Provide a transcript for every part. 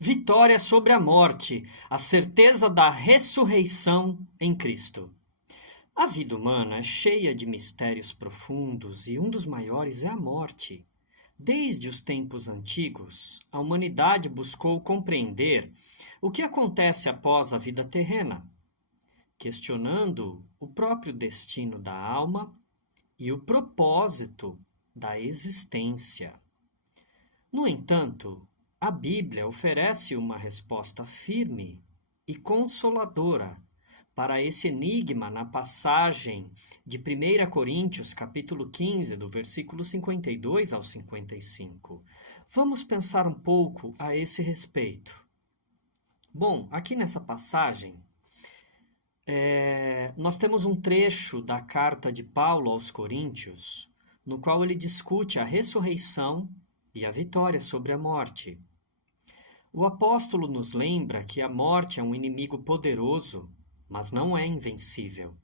Vitória sobre a morte, a certeza da ressurreição em Cristo. A vida humana é cheia de mistérios profundos e um dos maiores é a morte. Desde os tempos antigos, a humanidade buscou compreender o que acontece após a vida terrena, questionando o próprio destino da alma e o propósito da existência. No entanto, a Bíblia oferece uma resposta firme e consoladora para esse enigma na passagem de 1 Coríntios, capítulo 15, do versículo 52 ao 55. Vamos pensar um pouco a esse respeito. Bom, aqui nessa passagem, nós temos um trecho da carta de Paulo aos Coríntios, no qual ele discute a ressurreição e a vitória sobre a morte. O apóstolo nos lembra que a morte é um inimigo poderoso, mas não é invencível.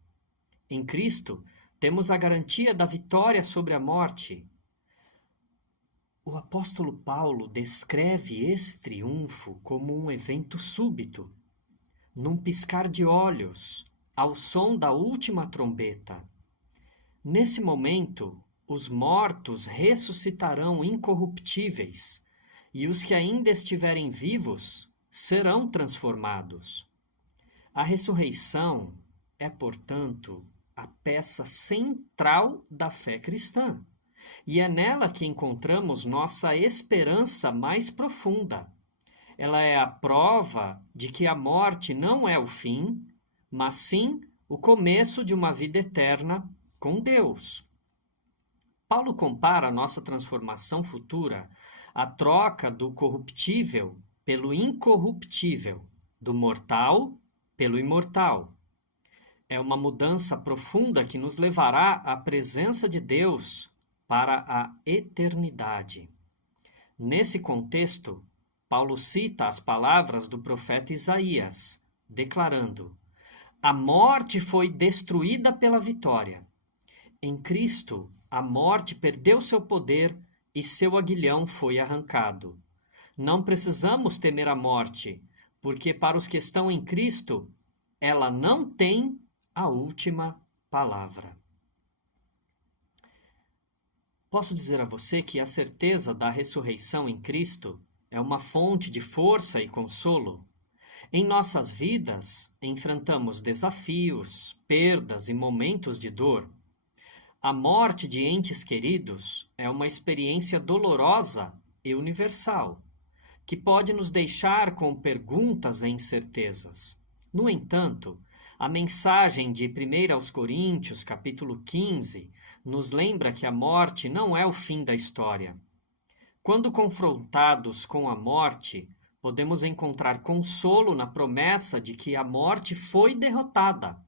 Em Cristo, temos a garantia da vitória sobre a morte. O apóstolo Paulo descreve esse triunfo como um evento súbito, num piscar de olhos, ao som da última trombeta. Nesse momento, os mortos ressuscitarão incorruptíveis, e os que ainda estiverem vivos serão transformados. A ressurreição é, portanto, a peça central da fé cristã, e é nela que encontramos nossa esperança mais profunda. Ela é a prova de que a morte não é o fim, mas sim o começo de uma vida eterna com Deus. Paulo compara a nossa transformação futura à troca do corruptível pelo incorruptível, do mortal pelo imortal. É uma mudança profunda que nos levará à presença de Deus para a eternidade. Nesse contexto, Paulo cita as palavras do profeta Isaías, declarando: a morte foi destruída pela vitória. Em Cristo, a morte perdeu seu poder e seu aguilhão foi arrancado. Não precisamos temer a morte, porque para os que estão em Cristo, ela não tem a última palavra. Posso dizer a você que a certeza da ressurreição em Cristo é uma fonte de força e consolo. Em nossas vidas, enfrentamos desafios, perdas e momentos de dor. A morte de entes queridos é uma experiência dolorosa e universal, que pode nos deixar com perguntas e incertezas. No entanto, a mensagem de 1 aos Coríntios, capítulo 15, nos lembra que a morte não é o fim da história. Quando confrontados com a morte, podemos encontrar consolo na promessa de que a morte foi derrotada.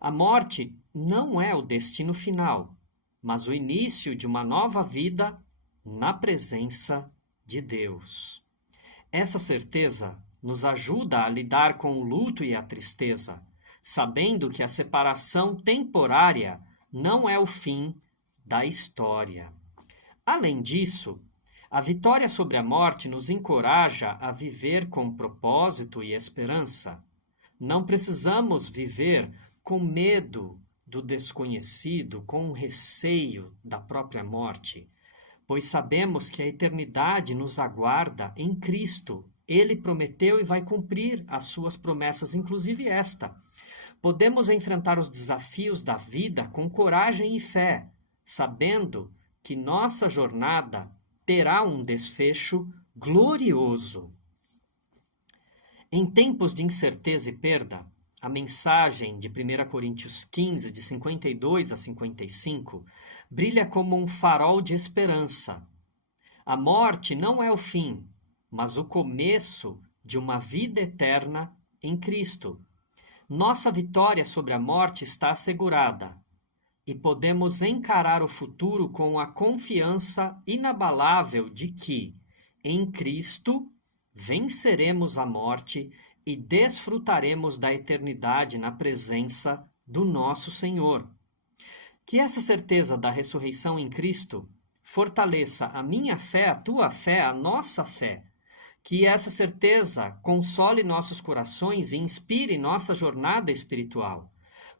A morte não é o destino final, mas o início de uma nova vida na presença de Deus. Essa certeza nos ajuda a lidar com o luto e a tristeza, sabendo que a separação temporária não é o fim da história. Além disso, a vitória sobre a morte nos encoraja a viver com propósito e esperança. Não precisamos viver com medo do desconhecido, com receio da própria morte, pois sabemos que a eternidade nos aguarda em Cristo. Ele prometeu e vai cumprir as suas promessas, inclusive esta. Podemos enfrentar os desafios da vida com coragem e fé, sabendo que nossa jornada terá um desfecho glorioso. Em tempos de incerteza e perda, a mensagem de 1 Coríntios 15, de 52 a 55, brilha como um farol de esperança. A morte não é o fim, mas o começo de uma vida eterna em Cristo. Nossa vitória sobre a morte está assegurada e podemos encarar o futuro com a confiança inabalável de que, em Cristo, venceremos a morte e desfrutaremos da eternidade na presença do nosso Senhor. Que essa certeza da ressurreição em Cristo fortaleça a minha fé, a tua fé, a nossa fé. Que essa certeza console nossos corações e inspire nossa jornada espiritual.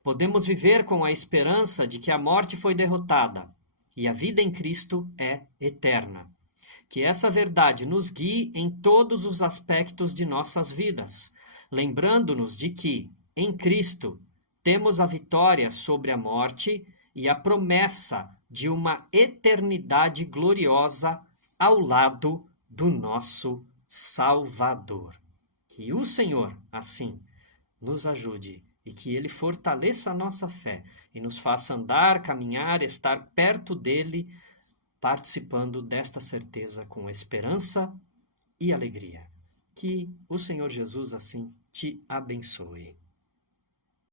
Podemos viver com a esperança de que a morte foi derrotada e a vida em Cristo é eterna. Que essa verdade nos guie em todos os aspectos de nossas vidas, lembrando-nos de que, em Cristo, temos a vitória sobre a morte e a promessa de uma eternidade gloriosa ao lado do nosso Salvador. Que o Senhor, assim, nos ajude e que Ele fortaleça a nossa fé e nos faça andar, caminhar, estar perto dEle, participando desta certeza com esperança e alegria. Que o Senhor Jesus, assim, te abençoe.